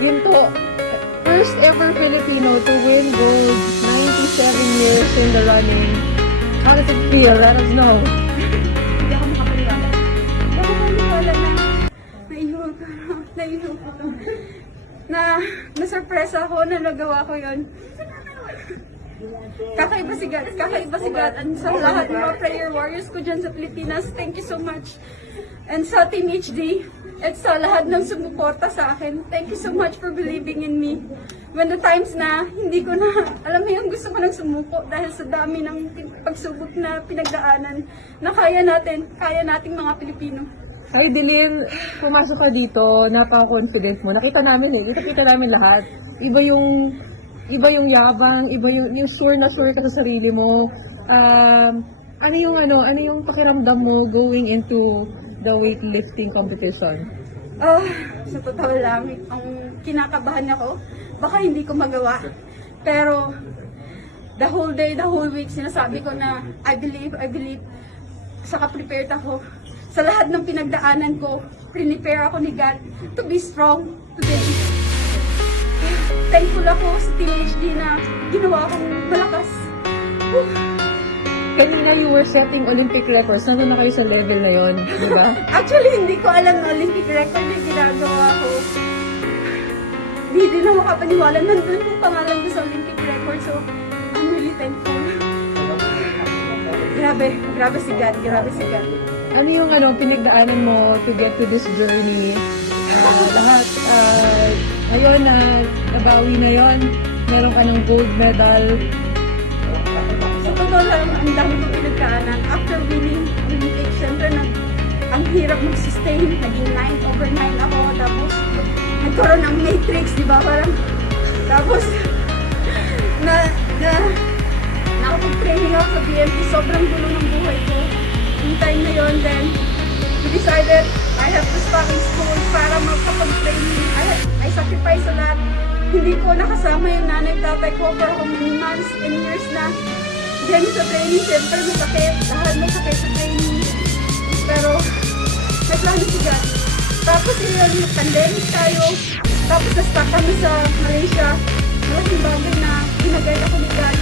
Ginto, first ever Filipino to win gold, 97 years in the running. How does it feel? Let us know. Hindi ako makapaniwala. Hindi ako makapaniwala na naiinom ko. Na-surpresa ako na nagawa ko yun. Kakaiba si God. And sa lahat ng mga prayer warriors ko dyan sa Pilipinas, thank you so much. And sa Team HD, at sa lahat ng sumuporta sa akin, thank you so much for believing in me. When the times na hindi ko na, alam mo yung gusto ko nang sumuko dahil sa dami ng pagsubok na pinagdaanan na kaya nating mga Pilipino. Ay, Dilin, pumasok ka dito, napaka-confident mo. Nakita namin lahat. Iba yung yabang, iba yung sure na sure ka sa sarili mo. Ano yung pakiramdam mo going into the weightlifting competition? Sa totoo lang, ang kinakabahan ako, baka hindi ko magawa. Pero, the whole day, the whole week, sinasabi ko na, I believe, saka prepared ako. Sa lahat ng pinagdaanan ko, prepare ako ni God to be strong today. Thankful ako sa Team HD na ginawa kong malakas. Kanina you were setting Olympic records. Nandun na kayo sa level na yon, di ba? Actually, hindi ko alam na Olympic record yung ginagawa ko. Hindi din ako makapaniwala. Nandun yung pangalan ko sa Olympic record. So, I'm really thankful. Grabe si God. Ano yung pinagdaanan mo to get to this journey? Lahat, ngayon na nabawi na yon, meron ka ng gold medal. Sa totoo lang, ang dami ko pinagdaanan. After winning Olympics, syempre ang hirap mag-sustain. Naging 9/9 ako. Tapos, nagkaroon ng matrix, di ba? Parang, tapos, nakapag-training ako sa BMT. Sobrang gulo ng buhay ko. Yung time na yun, then, we decided I have to stop in school para magkapag-training. I sacrifice a lot. Hindi ko nakasama yung nanay tatay ko for how many months and years na. Then sa training, siyempre masakit. Lahat may sakit sa training. Pero, may plano si God. Tapos yun, pandemic tayo. Tapos na-stuck kami sa Malaysia. Malaking bagay na binagay ako ni God.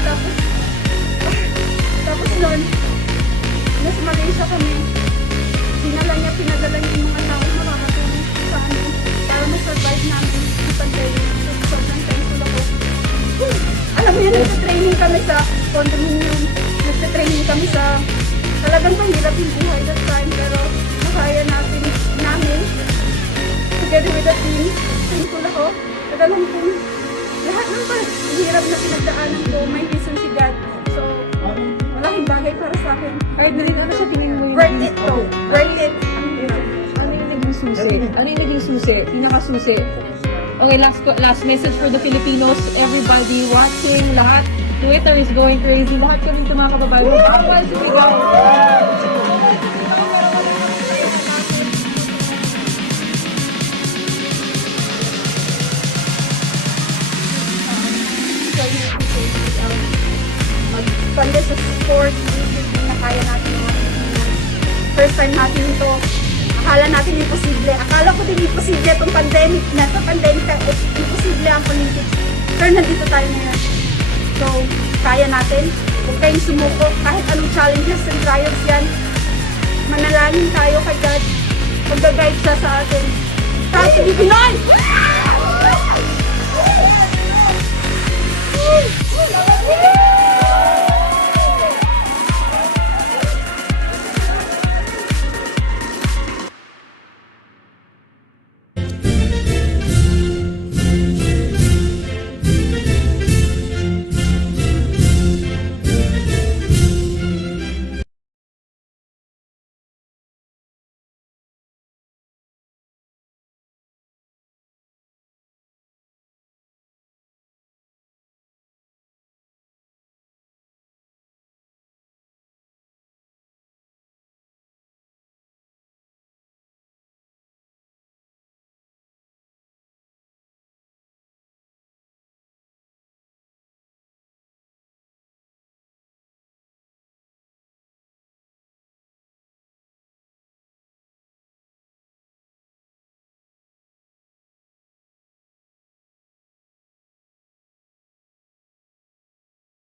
Tapos nun, nasa Malaysia kami. Pinadala niya yung mga tao na makakatulong sa amin para ma-survive namin sa pandemic. So, sobrang thankful ako. Alam mo yun, nagsa-training kami sa condominium. Nagsa-training kami sa talagang mahirap yung buhay that time. Pero nakaya namin together with the team. Thankful ako. At alam ko, lahat ng hirap na pinagdaanan ko, may reason si God. So, malaking bagay para sa akin. Kahit na rin, ano sa tingin mo yung Worth it though. Worth it. Ano yung naging susi? Ano yung naging susi? Pinakasusi? Okay, last message for the Filipinos. Everybody watching, lahat. Twitter is going crazy. Lahat kami ng mga kababayan. Bawal sumigaw! Mag-expand sa sports, na kaya natin mga Pilipinas. First time natin ito. Akala natin imposible. Akala ko din imposible itong pandemic na. Sa pandemic na imposible ang Olympics. Pero nandito tayo ngayon. So, kaya natin. Huwag kayong sumuko. Kahit anong challenges and trials yan. Manalangin tayo kay God. Mag-guide siya sa atin. Tayo, Pinoy!